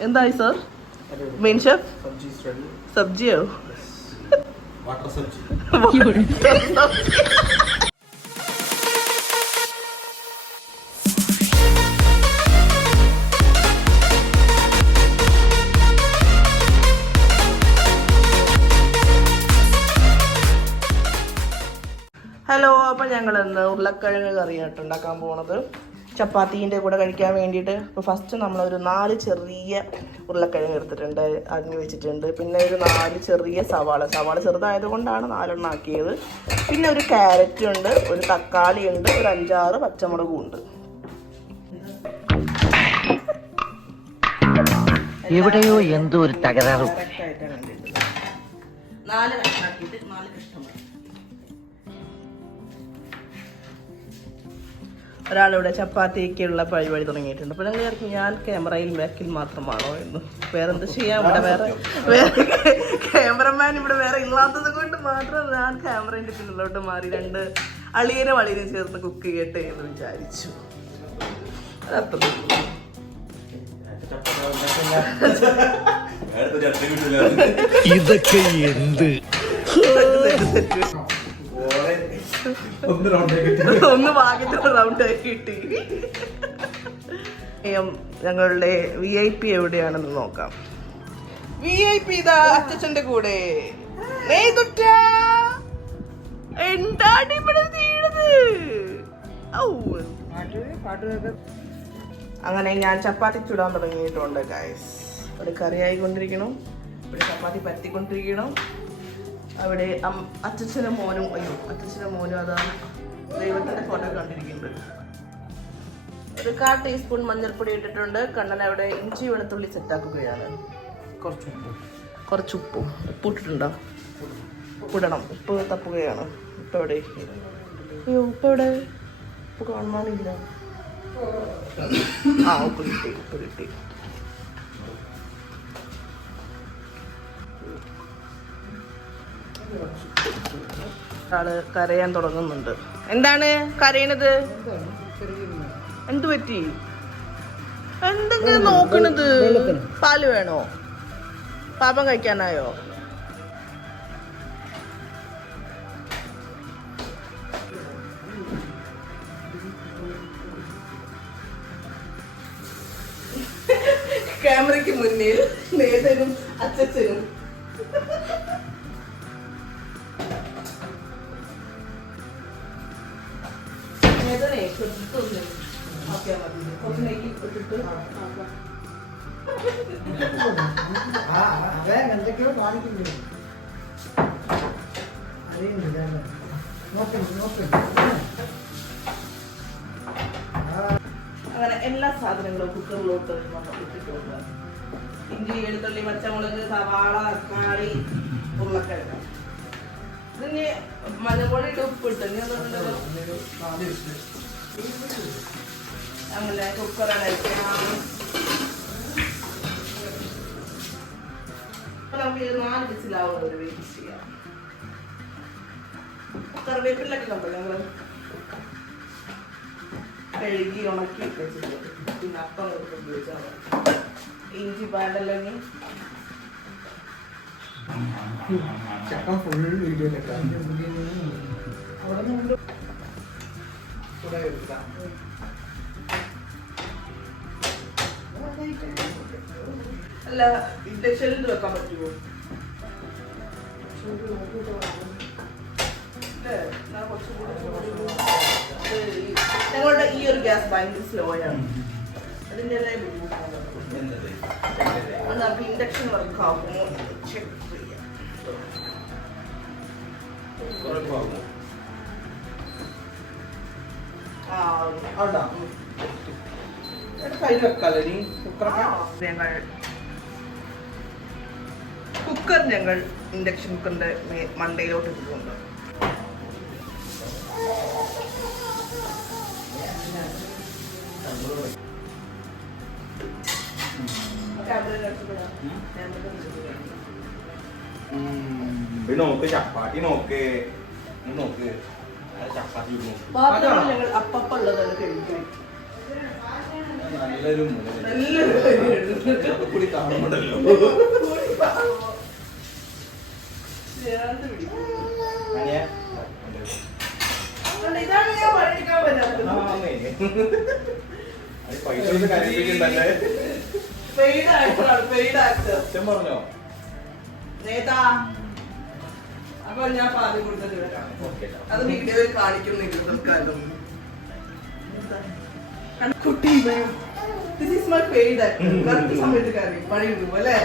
എന്തായി sir main chef. സബ്ജിയോ. Hello അപ്പം ഞങ്ങൾ ഇന്ന് ഉരുളക്കിഴങ്ങ് കറിയായിട്ട് ഉണ്ടാക്കാൻ പോണത് ചപ്പാത്തീന്റെ കൂടെ കഴിക്കാൻ വേണ്ടിയിട്ട് ഇപ്പോൾ ഫസ്റ്റ് നമ്മളൊരു നാല് ചെറിയ ഉരുളക്കിഴങ്ങ് എടുത്തിട്ടുണ്ട്. അരിഞ്ഞ് വെച്ചിട്ടുണ്ട്. പിന്നെ ഒരു നാല് ചെറിയ സവാള. സവാള ചെറുതായത് കൊണ്ടാണ് നാലെണ്ണം ആക്കിയത്. പിന്നെ ഒരു ക്യാരറ്റ് ഉണ്ട് ഒരു തക്കാളി ഉണ്ട് ഒരു അഞ്ചാറ് പച്ചമുളകും ഉണ്ട്. എവിടെയോ എന്തോ ഒരു തകരാറ്. നാല് കഷ്ണാക്കിയിട്ട് ഒരാളിവിടെ ചപ്പാത്തിയൊക്കെയുള്ള പരിപാടി തുടങ്ങിയിട്ടുണ്ട്. അപ്പോൾ ഞങ്ങൾ വിചാരിക്കും ഞാൻ ക്യാമറയിൽ ബാക്കിൽ മാത്രമാണോ എന്ന്. വേറെ എന്ത് ചെയ്യാം ഇവിടെ? വേറെ വേറെ ക്യാമറമാൻ ഇവിടെ വേറെ ഇല്ലാത്തത് കൊണ്ട് മാത്രം ഞാൻ ക്യാമറേന്റെ പിന്നിലോട്ട് മാറി രണ്ട് അളിയനെ വളിയെ ചേർന്ന് കുക്ക് ചെയ്യട്ടെ എന്ന് വിചാരിച്ചു. അതത്രേ ഇതൊക്കെ എന്ത്? ഒന്ന് റൗണ്ട് റൗണ്ട് കിട്ടി. ഞങ്ങളുടെ വി ഐ പി എവിടെയാണെന്ന് നോക്കാം. വി ഐ പി ഇതാ അച്ഛന്റെ കൂടെ. എന്താണ്. അങ്ങനെ ഞാൻ ചപ്പാത്തി ചുടാൻ തുടങ്ങിയിട്ടുണ്ട് ഗായ്സ് ഇവിടെ കറിയായി കൊണ്ടിരിക്കണം ഇവിടെ ചപ്പാത്തി പരത്തിക്കൊണ്ടിരിക്കണം അവിടെ അച്ഛനും മോനും അയ്യോ അച്ഛനും മോനും അതാ ദൈവത്തിന്റെ ഫോട്ടോ കണ്ടിരിക്കുന്നുണ്ട് ഒരു കാ ടീസ്പൂൺ മഞ്ഞൾപ്പൊടി ഇട്ടിട്ടുണ്ട്. കണ്ണൻ അവിടെ ഇഞ്ചി വെളുത്തുള്ളി സെറ്റാക്കുകയാണ് കുറച്ച് ഉപ്പ്. കുറച്ച് ഉപ്പ്. ഉപ്പ് ഇട്ടിട്ടുണ്ടോ? ഉപ്പിടണം ഉപ്പ് തപ്പുകയാണ്. ഉപ്പ് എവിടെ? അയ്യോ ഉപ്പ് എവിടെ? ഉപ്പ് കാണുവാനില്ല ആ ഉപ്പ് കിട്ടി ഉപ്പ് കിട്ടി. ആൾ കരയാൻ തുടങ്ങുന്നുണ്ട്. എന്താണ് കരയണത്? എന്ത് പറ്റി? എന്തെങ്കിലും നോക്കണത്? പാൽ വേണോ? പാപം കഴിക്കാനായോ? ക്യാമറയ്ക്ക് മുന്നിൽ നേതനും അച്ഛനും അങ്ങനെ എല്ലാ സാധനങ്ങളും കുക്കറിലോട്ട് ഇഞ്ചി വെളുത്തുള്ളി പച്ചമുളക് സവാള തക്കാളി ഉരുളക്കിഴങ്ങ്. ഇതിന് മഞ്ഞപ്പൊടി ഇട്ട് ഉപ്പിട്ട്. ഇനി ഒന്നുണ്ടല്ലോ അങ്ങനെ കുക്കർ അടയ്ക്കാം നമുക്ക് നാല് വിസിലാവും ഒരു വെയിറ്റ് ചെയ്യാം കറിവേപ്പിലൊക്കെ കണ്ടോ ഞങ്ങൾ കഴുകി ഉണക്കി വെച്ചിട്ട് പിന്നെ അപ്പം എടുത്ത് ഉപയോഗിച്ചാൽ മതി. ഇഞ്ചി പാടല്ലെങ്കിൽ ചക്ക ഫുൾ വീഡിയോയിലൊക്കെ അവിടെ നിന്ന് അല്ല ഇൻഡക്ഷനിൽ വെക്കാൻ പറ്റുമോ ഞങ്ങളുടെ ഈ ഒരു ഗ്യാസ് ഭയങ്കര സ്ലോ ആണ്. അതിന്റെതായ ബുദ്ധിമുട്ടാണ്. നമുക്ക് ഇൻഡക്ഷൻ വർക്ക് ആകുമോ ചെക്ക് ചെയ്യാം അവിടെ കയ്യിൽ വെക്കാല്ലേ നീ കുക്കറൊക്കെ കുക്കർ ഞങ്ങൾ ഇൻഡക്ഷൻ കുക്കറിന്റെ മണ്ടയിലോട്ട് ഇട്ടിട്ടുണ്ട്. നോക്ക് ചപ്പാത്തി നോക്ക്. നോക്ക്. ചപ്പാത്തി ഞങ്ങൾ അപ്പപ്പുള്ളതാണ് കഴുകി നല്ലൊരു മുല നല്ലൊരു കുടി കൂടി കാണുന്നുണ്ടല്ലോ ചേർത്ത് പിടിക്കും. ഇതാണ് ഞാൻ പഠിക്കാൻ പറ്റാത്തത്. നേതാ. അപ്പൊ ഞാൻ പാതി കൊടുത്തത് ഇവിടെ കാണാം. അത് വീഡിയോയിൽ കാണിക്കുന്നില്ല തൽക്കാലം കുട്ടി this is my paid actor correct സമയത്ത് കറി പണി കിട്ടും അല്ലേ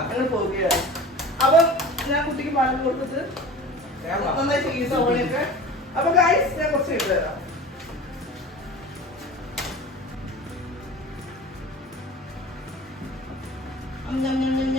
അങ്ങനെ പോവുകയാണ് അപ്പം ഞാൻ കുട്ടിക്ക് പാൽ കൊടുത്തിട്ട് നന്നായി ചികിത്സ ഓണിയൊക്കെ അപ്പൊ ഗൈസ് ഞാൻ കുറച്ച് ഇട്ട് തരാം അവന്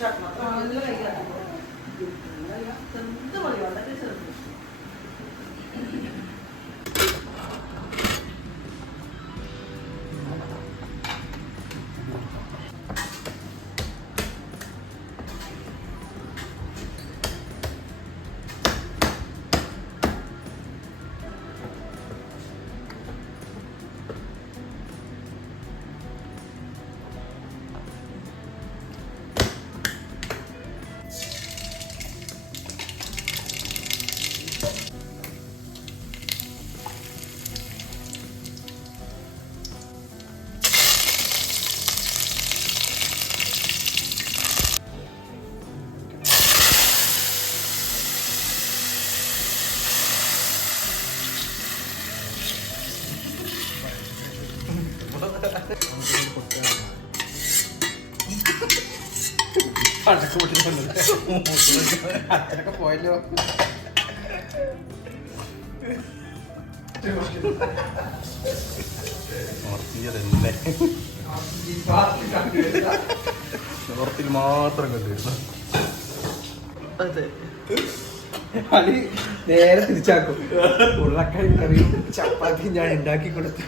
നല്ല കൈകാട്ടി ചെറുത് മതി പോയല്ലോ മാത്രം കണ്ടിരുന്നു അതെ അലി നേരെ തിരിച്ചാക്കും ഉള്ളക്കറി ചപ്പാത്തി ഞാൻ ഉണ്ടാക്കി കൊടുത്തു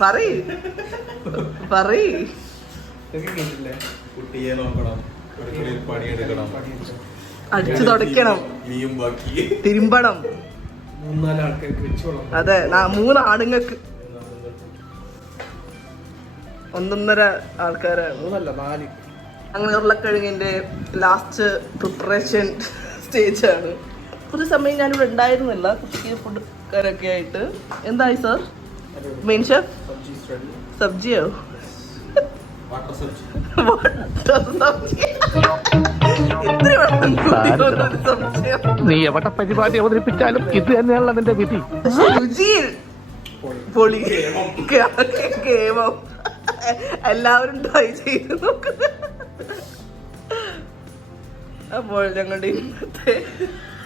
പറയ്. പറയ്. കുട്ടിയെ നോക്കണം. പണിയെടുക്കണം. അടിച്ചു തുടയ്ക്കണം. നീയും ബാക്കി. തിരുമ്പണം. മൂന്നാൽ ആൾക്കാർക്ക് വെച്ചോളാം. അതെ മൂന്ന് ആണുങ്ങൾക്ക് ഒന്നൊന്നര ആൾക്കാരെ. മൂന്നല്ല നാല്. അങ്ങനെ ഉരുളക്കിഴങ്ങിന്റെ ലാസ്റ്റ് പ്രിപ്പറേഷൻ സ്റ്റേജ് ആണ്. കുറച്ച് സമയം ഞാനിവിടെ ഉണ്ടായിരുന്നില്ല. കുട്ടിക്ക് ഫുഡ് കാരൊക്കെ ആയിട്ട്. എന്തായി സർ മെയിൻ ഷെഫ് സബ്ജിയോ. നീ എവിടെ പരിപാടി അവതരിപ്പിച്ചാലും ഇത് തന്നെയാണല്ലോ അതിന്റെ വിധി. പൊളി. കേമം. എല്ലാവരും ട്രൈ ചെയ്ത് നോക്കുക അപ്പോൾ ഞങ്ങളുടെ ഇന്നത്തെ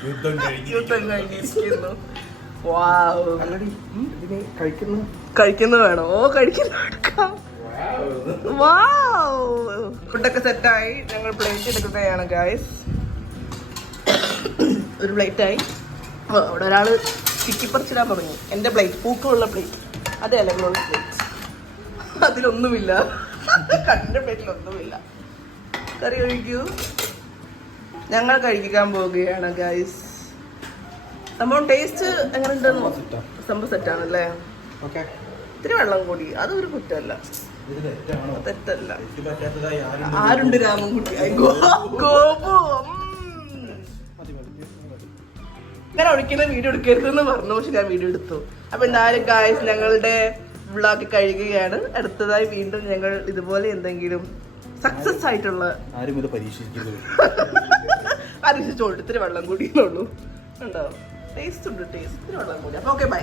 യുദ്ധം കഴിഞ്ഞു യുദ്ധം കഴിഞ്ഞിരിക്കുന്നു. കഴിക്കുന്നു. വേണോ. ഓ കഴിക്കുന്ന എടുക്കാം. ഫുഡൊക്കെ സെറ്റായി ഞങ്ങൾ പ്ലേറ്റ് എടുക്കുകയാണ് ഗായ്സ് ഒരു പ്ലേറ്റായി അവിടെ ഒരാൾ ചിക്കിപ്പറിച്ചിടാൻ തുടങ്ങി. എന്റെ പ്ലേറ്റ് പൂക്കളുള്ള പ്ലേറ്റ് അതെ അല്ലെങ്കിലുള്ള പ്ലേറ്റ് അതിലൊന്നുമില്ല. കണ്ണിന്റെ പ്ലേറ്റിലൊന്നുമില്ല കറി ഒഴിക്കൂ ഞങ്ങൾ കഴിക്കാൻ പോവുകയാണ് ഗായ്സ് സംഭവം ടേസ്റ്റ് എങ്ങനെ ഉണ്ടെന്ന് സംഭവം സെറ്റാണ് അല്ലേ ഇത്തിരി വെള്ളം കൂടി. അതൊരു കുറ്റമല്ല. തെറ്റല്ല. ആരുണ്ട്? രാമൻകുട്ടി? ഗോപു ഞാൻ ഒഴിക്കുന്ന വീഡിയോ എടുക്കരുതെന്ന് പറഞ്ഞു. പക്ഷെ ഞാൻ വീഡിയോ എടുത്തു. അപ്പൊ എന്തായാലും ഗായ്സ് ഞങ്ങളുടെ വ്ളോഗ് കഴിയുകയാണ്. അടുത്തതായി വീണ്ടും ഞങ്ങൾ ഇതുപോലെ എന്തെങ്കിലും സക്സസ് ആയിട്ടുള്ള ആരും ഇത് പരീക്ഷിച്ചു പരീക്ഷിച്ചോളൂ. ഇത്തിരി വെള്ളം കൂടിയുള്ളൂ ഉണ്ടോ ടേസ്റ്റ് ഉണ്ട് ടേസ്റ്റ് ഇത്തിരി കൂടി അപ്പൊ ഓക്കെ ബൈ